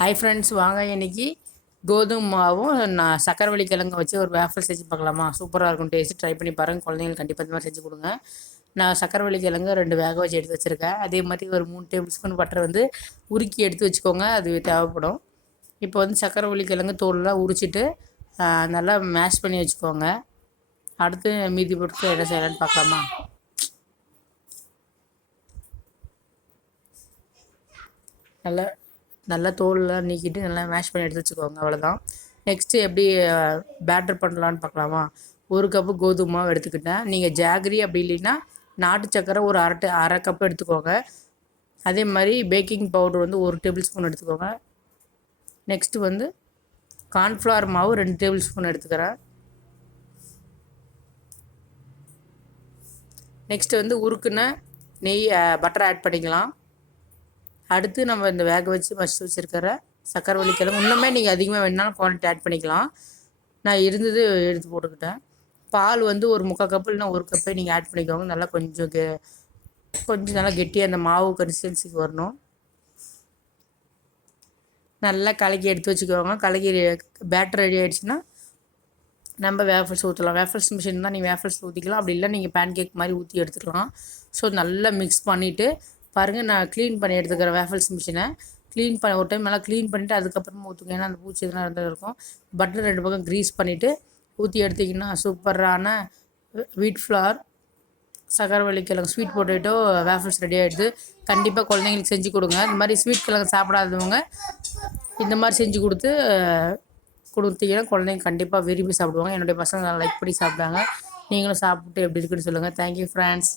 Hi friends வாங்க இன்றைக்கி கோதுமை மாவும் நான் சக்கரவள்ளி கிழங்கு வச்சு ஒரு வேஃபல் செஞ்சு பார்க்கலாமா? சூப்பராக இருக்கும் டேஸ்ட் ட்ரை பண்ணி பாருங்கள் குழந்தைங்களுக்கு கண்டிப்பாக இந்த மாதிரி செஞ்சு கொடுங்க. நான் சக்கரவள்ளி கிழங்கு ரெண்டு வேக வச்சு எடுத்து வச்சுருக்கேன். அதே மாதிரி ஒரு மூணு டேபிள் ஸ்பூன் பட்டரை வந்து உருக்கி எடுத்து வச்சுக்கோங்க அது தேவைப்படும். இப்போ வந்து சக்கரவள்ளி கிழங்கு தோலெலாம் உரிச்சிட்டு நல்லா மேஷ் பண்ணி வச்சுக்கோங்க. அடுத்து மீதி போட்டு என்ன செய்யலான்னு பார்க்கலாமா? நல்லா நல்லா தோலெலாம் நீக்கிட்டு நல்லா மேஷ் பண்ணி எடுத்து வச்சுக்கோங்க அவ்வளோதான் நெக்ஸ்ட்டு எப்படி பேட்டர் பண்ணலான்னு பார்க்கலாமா? ஒரு கப்பு கோதுமை மாவு எடுத்துக்கிட்டேன். நீங்கள் ஜாகரி அப்படி இல்லைன்னா நாட்டு சக்கரை ஒரு அரை அரை கப் எடுத்துக்கோங்க. அதே மாதிரி பேக்கிங் பவுடர் வந்து ஒரு டேபிள் ஸ்பூன் எடுத்துக்கோங்க. நெக்ஸ்ட்டு வந்து கார்ன்ஃப்ளவர் மாவு ரெண்டு டேபிள் ஸ்பூன் எடுத்துக்கிறேன். நெக்ஸ்ட்டு வந்து உருக்குன நெய் பட்டர் ஆட் பண்ணிக்கலாம். அடுத்து நம்ம இந்த வேக வச்சு மசித்து வச்சுருக்கிற சக்கரவள்ளி கிழங்கு இன்னுமே நீங்கள் அதிகமாக வேணாலும் குவான்டிட்டி ஆட் பண்ணிக்கலாம். நான் இருந்தது எடுத்து போட்டுக்கிட்டேன். பால் வந்து ஒரு முக்கால் கப்பு இல்லைன்னா ஒரு கப்பே நீங்கள் ஆட் பண்ணிக்கோங்க. நல்லா கொஞ்சம் கெ கொஞ்சம் நல்லா கெட்டியாக அந்த மாவு கன்சிஸ்டன்சிக்கு வரணும். நல்லா கலக்கி எடுத்து வச்சுக்கோங்க. கலக்கி பேட்டர் ரெடி ஆகிடுச்சுன்னா நம்ம வேஃபல்ஸ் ஊற்றலாம் வேஃபல்ஸ் மிஷின் தான் நீங்கள் வேஃபல்ஸ் ஊற்றிக்கலாம் அப்படி இல்லை நீங்கள் பேன் கேக் மாதிரி ஊற்றி எடுத்துக்கலாம். ஸோ நல்லா மிக்ஸ் பண்ணிவிட்டு பாருங்கள் நான் க்ளீன் பண்ணி எடுத்துக்கிறேன் வேஃபல்ஸ் மிஷினை க்ளீன் பண்ண ஒரு டைம் நல்லா க்ளீன் பண்ணிவிட்டு அதுக்கப்புறமா ஊற்றுங்க ஏன்னா அந்த பூச்சி இதெல்லாம் இருந்தது இருக்கும். பட்டர் ரெண்டு பக்கம் க்ரீஸ் பண்ணிவிட்டு ஊற்றி எடுத்திங்கன்னா சூப்பரான வீட் ஃப்ளார் சக்கரவள்ளி கிழங்கு ஸ்வீட் பொட்டேட்டோ வேஃபல்ஸ் ரெடி ஆகிடுது கண்டிப்பாக குழந்தைங்களுக்கு செஞ்சு கொடுங்க. இந்த மாதிரி ஸ்வீட் கிழங்கு சாப்பிடாதவங்க இந்த மாதிரி செஞ்சு கொடுத்து கொடுத்தீங்கன்னா குழந்தைங்க கண்டிப்பாக விரும்பி சாப்பிடுவாங்க. என்னுடைய பசங்க லைக் பண்ணி சாப்பிட்டாங்க. நீங்களும் சாப்பிட்டு எப்படி இருக்குன்னு சொல்லுங்கள் தேங்க்யூ ஃப்ரெண்ட்ஸ்